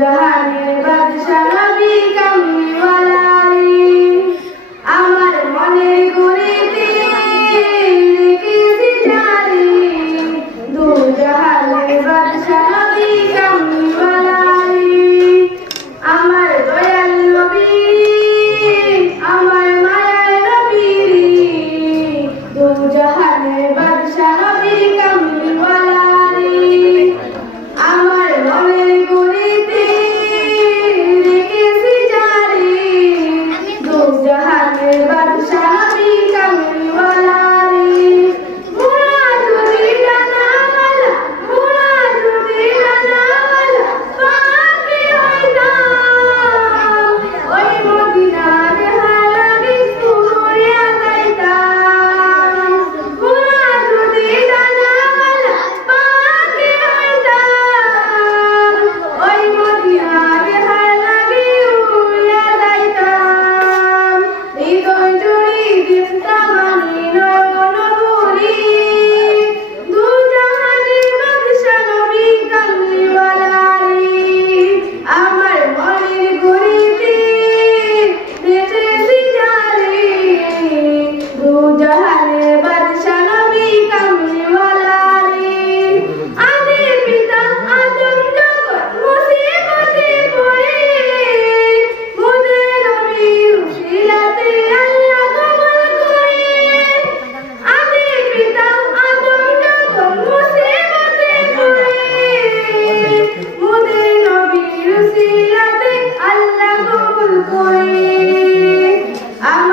Yeah. Tá nunca. Amén.